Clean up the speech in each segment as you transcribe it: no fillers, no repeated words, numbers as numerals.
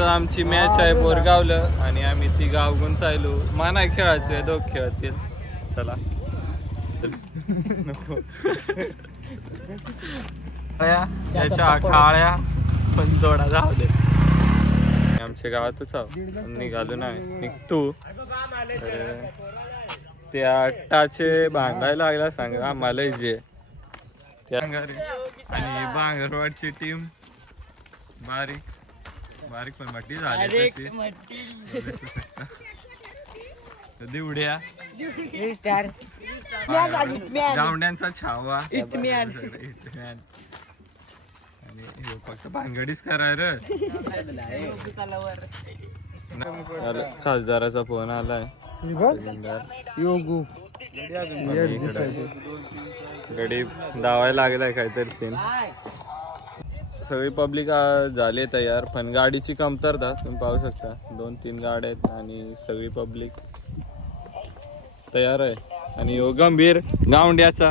आमची मॅच आहे बोरगावलं आणि आम्ही ती गावगून चालू माना खेळायचोय दोघ खेळतील चला त्याच्या काळ्या पण जोडा जाऊ दे आमच्या गावातच आहो निघालो नाही निघतो त्या टाचे भांगायला लागला सांगा आम्हाला जे त्या आणि बांगरवाडची टीम बारीक पण म्हटली झाली दिवड्या गावड्यांचा छावा आणि फक्त भांगडीच करायला खासदाराचा फोन आलाय गडी धावायला लागलाय काहीतरी सीन सगळी पब्लिक झाली तयार पण गाडीची कमतरता तुम्ही पाहू शकता 2-3 गाड्या आहेत आणि सगळी पब्लिक तयार आहे आणि यो गंभीर गावंड्याचा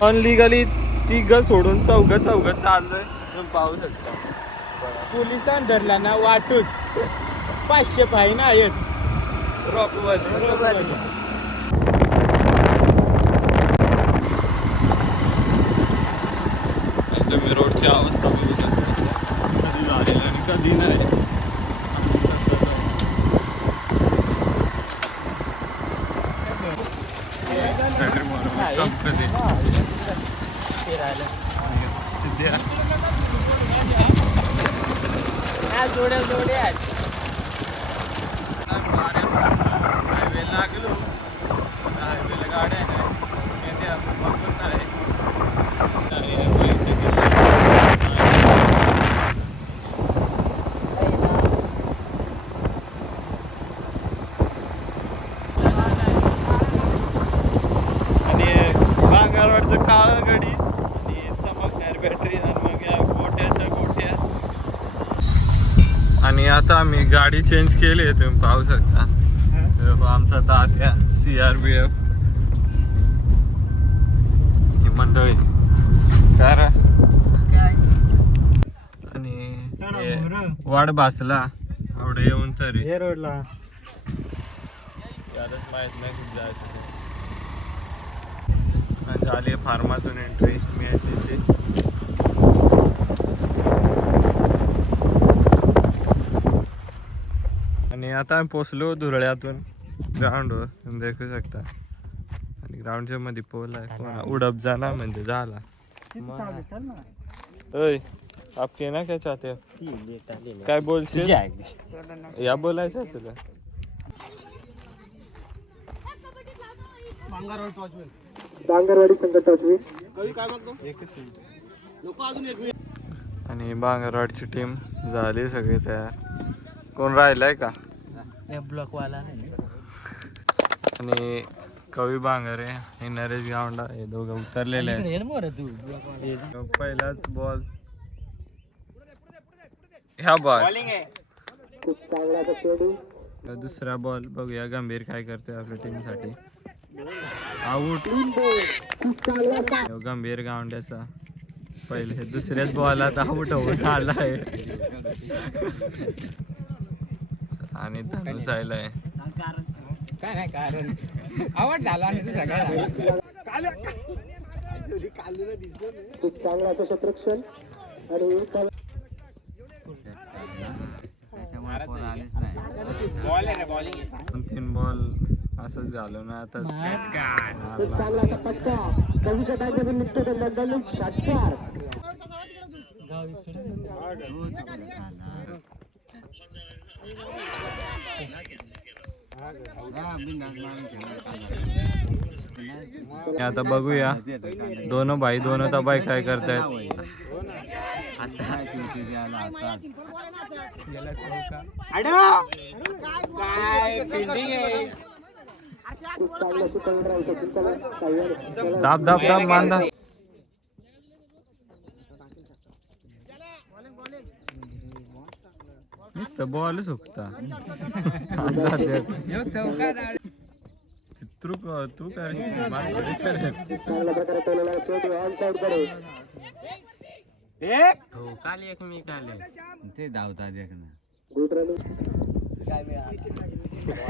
अनलिगली तिघ सोडून चौघ चाललोय तुम्ही पाहू शकता पोलिसांनी धरला ना वाटूच 500 फाईन आहेच तुम्ही रोडची अवस्था बघू शकता कधी झालेलं आणि कधी नाही जोड्या हायवे लागलो हायवेला गाड्या बांगरवाडचं काळं गडी आणि चमकदार बॅटरी आणि मग या गोट्याच्या गोट्या आणि आता आम्ही गाडी चेंज केली आहे तुम्ही पाहू शकता आमचा तात्या CRPF ही मंडळी काय आणि वाढ भासला एवढं येऊन तरी हे रोडला यालाच माहित नाही खूप जायचं झाली फार्मातून एंट्री मॅचची आणि आता आम्ही पोचलो धुरळ्यातून ग्राउंडवर तुम्ही देखू शकता आणि ग्राउंडच्या मध्ये पोल आहे उडप झाला म्हणजे झाला ओय आपके ना काय चाहते काय बोलशील या बोलायचं तुला बांगरवाडी संघटनाची आणि बांगरवाडची टीम झाली सगळी तयार कोण राहिलाय का ब्लॉक वाला आणि कवी बांगरे हे नरेश गावंडा हे दोघं उतरलेले आहेत पहिलाच बॉल ह्या बॉल दुसरा बॉल बघूया गंभीर काय करतोय आपल्या टीम साठी आऊट गंभीर गावंड्याचा पहिले दुसऱ्याच बॉलात आऊट होऊन आलाय आणि धनुष आलाय काय नाही कारण आवड झाला चांगला क्षेत्रक्षण आणि 3 बॉल असंच घालून आता आता बघूया दोन भाई तबाई काय करतायत दाब दाब दाब बांधा नुसतं बॉल सुकता तू करशील मला थोडी करेल. हो काल एक मी काल ते धावतात एक ना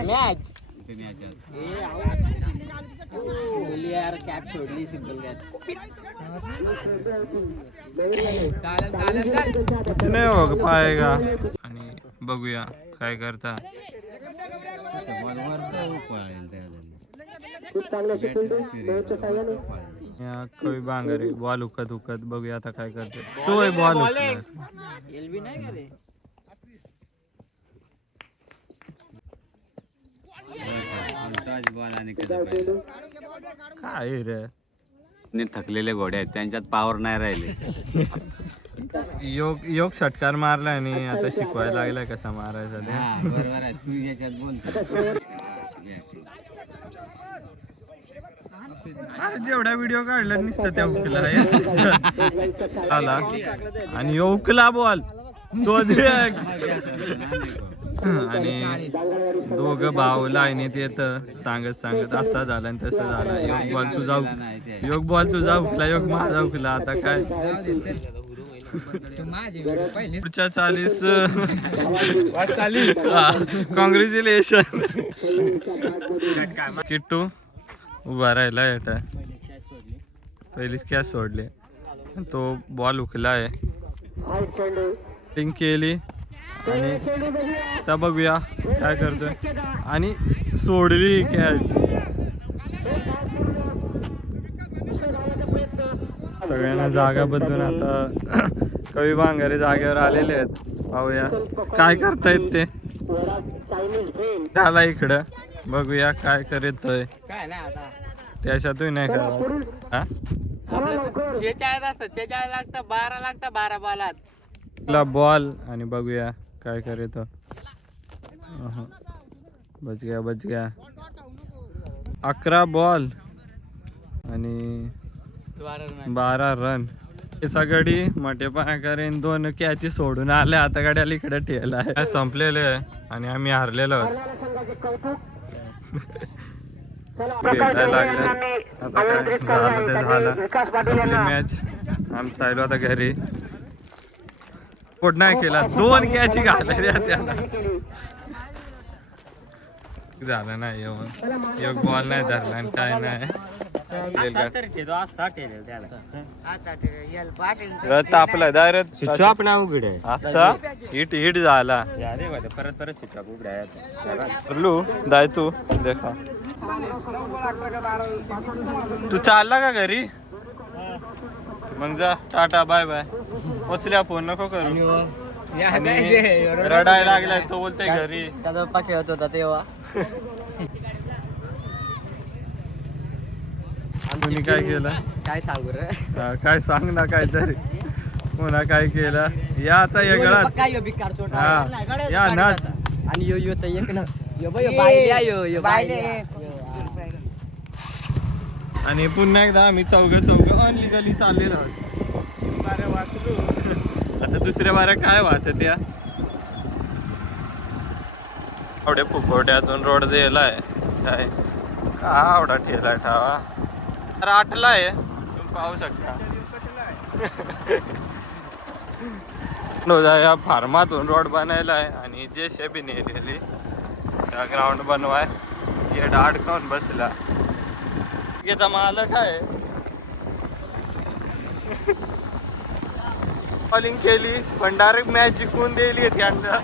मॅच ते मॅच यार कॅप सोडली सिंपल कॅप. कुछ नाही हो पाएगा. आणि बघूया काय करता. या कवी बांगरे बॉल उकत उकत बघूया आता काय करते. तो आहे बॉल एलबी नाही का रे. काय रे. थकलेले घोडे आहेत त्यांच्यात पावर नाही राहिले. योग षटकार मारला आणि आता शिकवायला लागलाय कसा मारायचा ते. बरोबर आहे तू याच्यात बोल. जेवढा व्हिडिओ काढला नुसतं त्या उकला आला आणि उकला बॉल तो आणि दोघं भाऊ लाईनीत येत सांगत सांगत असा झाला आणि तसं झाला. योग बॉल तुझा उकला योग माझा उकला. आता काय पुढच्या 40 कॉंग्रॅच्युलेशन. किट्टू उभा राहिला येता पहिलीच कॅच सोडली. तो बॉल उकला आहे. टिंग केली आणि आता बघूया काय करतोय. आणि सोडली कॅच. सगळ्यांना जागा बदलून आता कवी बांगरे जागेवर आलेले आहेत. पाहूया काय करतायत ते. झाला इकडं बघूया काय करतोय. काय नाही आता त्याच्यातून नाही का 46 लागतं 12 लागतं 12 बॉलात बॉल. आणि बघूया काय करतो. बच गया 11 बॉल आणि 12 रन. सगळी मोठेपणा करेन 2 कॅची सोडून आले. आता गाड्याला इकडे ठेवला आहे. संपलेले आहे आणि आम्ही हारलेलो आहोत. भेटायला लागले आता काय झालं ते झालं. मॅच आम्ही चाललो आता घरी. पोट नाही केला 2 कॅची घालल्या त्याला. झालं नाही एक बॉल नाही धरला आणि काय नाही. तापला डायरेक्ट स्विच ऑफ ना उघड आहे आता हिट झाला. परत स्विच ऑफ उघड आहे. लू जाय तू देखा. तू चालला का घरी. मग जा टाटा बाय बाय. पोचल्या फोन नको करू. आणि रडायला लागलाय तो बोलते घरी. त्याचा पप्पा खेळत होता तेव्हा. तुम्ही काय केलं काय सांगू रे. काय सांग ना काहीतरी. पुन्हा काय केलं याचा वेगळा. काय बिकार चोट या ना. आणि यो यो तर एक ना यो बाय यो बाय. आणि पुन्हा एकदा आम्ही चौघ अनलिगली चाललेलो वाचलो. आता दुसऱ्या बाऱ्या काय वाचत त्या. एवढे फुकोट्यातून रोड दिलाय काय का आवडा ठेला ठावा. तर आटला आहे तुम्ही पाहू शकता. या फार्मातून रोड बनायला आहे आणि JCB नेलेली त्या ग्राउंड बनवाय. येडा अडकावून बसला. याचा मालक आहे. बॉलिंग केली पण डायरेक्ट मॅच जिंकून दिली त्यांना.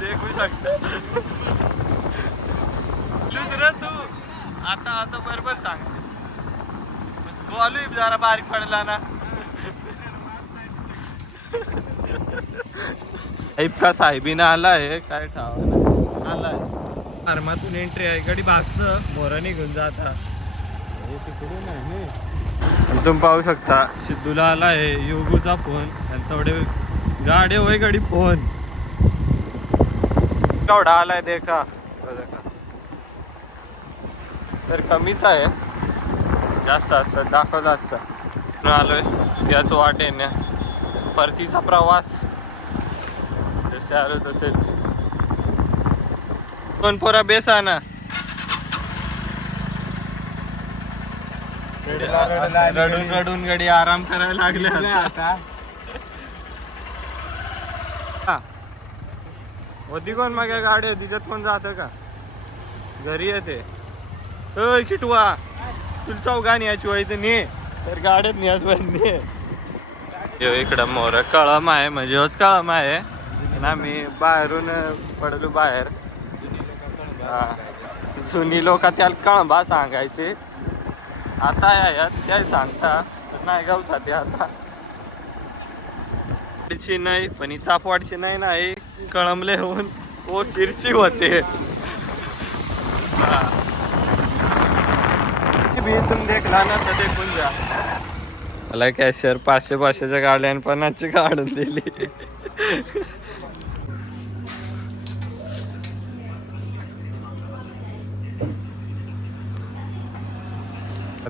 देखू शकता. दुसरं तू आता बरोबर सांगशील. बॉल जरा बारीक पडला ना. इतका साहेबीनं आलाय काय ठावा आलाय. फार्मातून एंट्री आहे. गडी भास मोरा निघून जाता. तुम्ही पाहू शकता सिद्धूला आला आहे योगूचा फोन. आणि थोडे गाडी होय गडी फोन केवढा आलाय देखा. तर कमीच आहे जास्त असतं दाखवलं असतं. आलोय त्याच वाटेने परतीचा प्रवास. जसे आलो तसेच. कोण पोरा बेसा ना रडून रडून गडी आराम करायला लागले आता होती कोण मग गाडी तिच्यात कोण जात का घरी येते अय किटवा तुला चौघा न्यायची व्हायचं ने तर गाड्यात न्यायच पाहिजे इकडं मोर कळम आहे म्हणजे होच कळम आहे ना मी बाहेरून पडलो बाहेर जुनी लोक त्याला कळंबा सांगायचे आता यात त्या सांगता तर नाही गावता ते आता नाही पण ही चापवाडची नाही ना ही कळमले होऊन ओ शिरची होते भी तुम देखला ना तर देखून जा मला कॅशियर 500-500च्या गाड्या आणि 50ची काढून दिली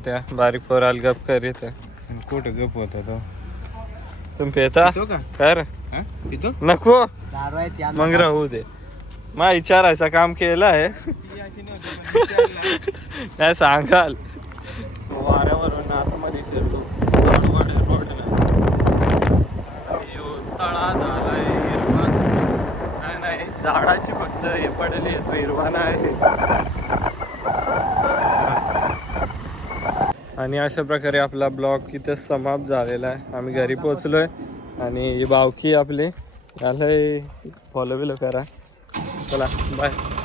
त्या बारीक पोराल गप करीत कुठं गप होता तो तुम्ही पेता पितो का? कर हा? पितो नको मग राहू दे मा विचारायचं काम केलं आहे नाही सांगाल वाऱ्यावरून आतमध्ये शिरलो रोड तळा झालाय हिरवा नाही झाडाची फक्त हे पडली तो हिरवा नाही आणि अशा प्रकारे आपला ब्लॉग इथं समाप्त झालेला आहे आम्ही घरी पोचलोय आणि ही बावकी आपली याला फॉलो बिलो करा चला बाय